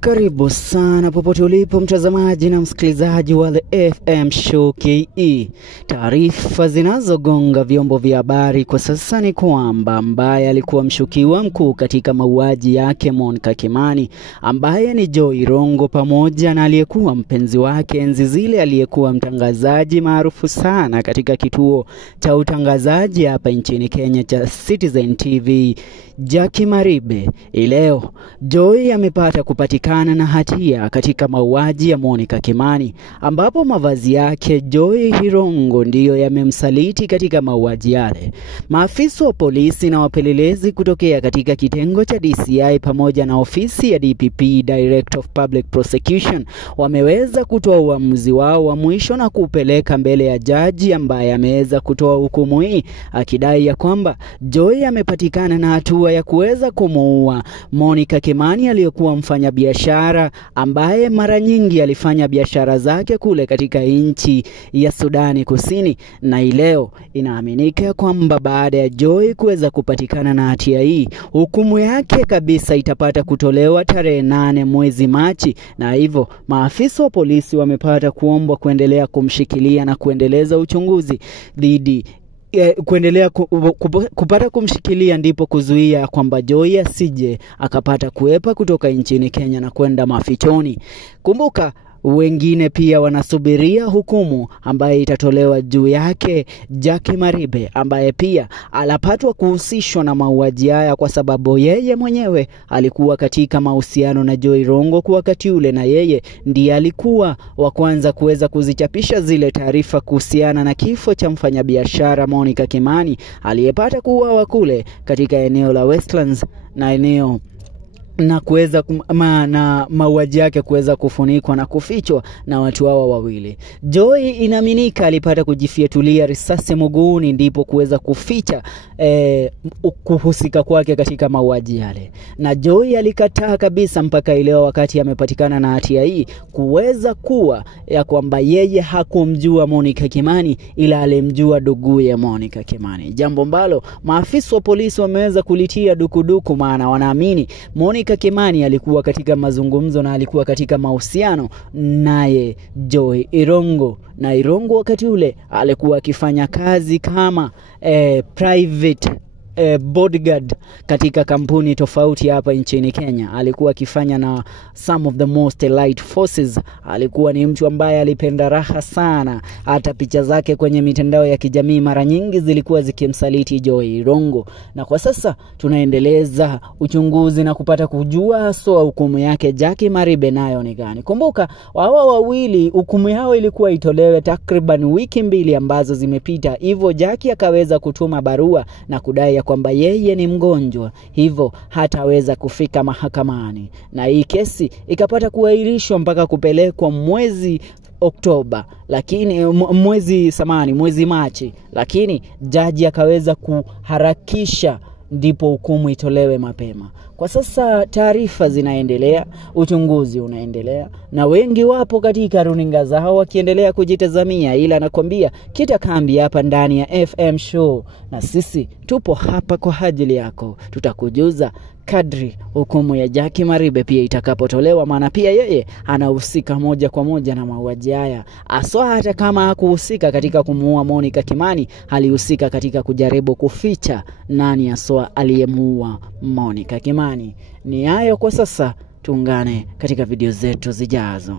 Karibu sana popote ulipo mtazamaji na msikilizaji wa The FM Show KE. Taarifa zinazogonga vyombo vya habari kwa sasa ni kwamba ambaye alikuwa mshukiwa mkuu katika mauaji yake Monica Kimani, ambaye ni Joy Irongo, pamoja na aliyekuwa mpenzi wake enzi zile aliyekuwa mtangazaji maarufu sana katika kituo cha utangazaji hapa nchini Kenya cha Citizen TV, Jackie Maribe. Leo Joy amepata kupatikana na hatia katika mauaji ya Monica Kimani, ambapo mavazi yake Joy Irongo ndiyo yamemsaliti katika mauaji yale. Maafisa wa polisi na wapelelezi kutokea katika kitengo cha DCI pamoja na ofisi ya DPP, Director of Public Prosecution, wameweza kutoa uamuzi wao wa mwisho na kupeleka mbele ya jaji ambaye ameweza kutoa hukumu hii akidai ya kwamba Joy amepatikana na hatua ya kuweza kumuua Monica Kimani aliyekuwa mfanyabiashara ambaye mara nyingi alifanya biashara zake kule katika nchi ya Sudani Kusini. Na leo inaaminika kwamba baada ya Joy kuweza kupatikana na hatia hii, hukumu yake kabisa itapata kutolewa tarehe 8 mwezi Machi, na hivyo maafisa wa polisi wamepata kuombwa kuendelea kumshikilia na kuendeleza uchunguzi dhidi kuendelea kupata kumshikilia, ndipo kuzuia kwamba Joy asije akapata kuepa kutoka nchini Kenya na kwenda mafichoni. Kumbuka wengine pia wanasubiria hukumu ambaye itatolewa juu yake Jackie Maribe, ambaye pia alapatwa kuhusishwa na mauaji haya kwa sababu yeye mwenyewe alikuwa katika mahusiano na Joy Irongo kwa wakati ule, na yeye ndiye alikuwa wa kwanza kuweza kuzichapisha zile taarifa kuhusiana na kifo cha mfanyabiashara Monica Kimani aliyepata kuuawa kule katika eneo la Westlands na eneo na kuweza na mauaji yake kuweza kufunikwa na kufichwa na watu hawa wawili. Joy inaaminika alipata kujifietulia risasi mguuni ndipo kuweza kuficha kuhusika kwake katika mauaji yale, na Joy alikataa kabisa mpaka leo wakati amepatikana na hatia hii kuweza kuwa ya kwamba yeye hakumjua Monica Kimani ila alimjua nduguye Monica Kimani, jambo ambalo maafisa wa polisi wameweza kulitia dukuduku, maana wanaamini Monica Kimani alikuwa katika mazungumzo na alikuwa katika mahusiano naye Joy Irongo, na Irongo wakati ule alikuwa akifanya kazi kama private bodyguard katika kampuni tofauti hapa nchini Kenya. Alikuwa akifanya na some of the most elite forces. Alikuwa ni mtu ambaye alipenda raha sana, hata picha zake kwenye mitandao ya kijamii mara nyingi zilikuwa zikimsaliti Joy Irongo. Na kwa sasa tunaendeleza uchunguzi na kupata kujua haswa hukumu yake Jackie Maribe nayo ni gani. Kumbuka hawa wawili hukumu yao ilikuwa itolewe takriban wiki 2 ambazo zimepita, hivyo Jackie akaweza kutuma barua na kudai kwamba yeye ni mgonjwa, hivyo hataweza kufika mahakamani, na hii kesi ikapata kuahirishwa mpaka kupelekwa mwezi Oktoba, lakini mwezi Machi, lakini jaji akaweza kuharakisha ndipo hukumu itolewe mapema. Kwa sasa taarifa zinaendelea, uchunguzi unaendelea, na wengi wapo katika runinga zao wakiendelea kujitazamia, ila nakwambia kitakambi hapa ndani ya FM Show, na sisi tupo hapa kwa ajili yako. Tutakujuza kadri hukumu ya Jackie Maribe pia itakapotolewa, maana pia yeye anahusika moja kwa moja na mauaji haya. Aswa hata kama hakuhusika katika kumuua Monica Kimani, alihusika katika kujaribu kuficha nani aswa aliyemuua Monica Kimani. Ni hayo kwa sasa, tuungane katika video zetu zijazo.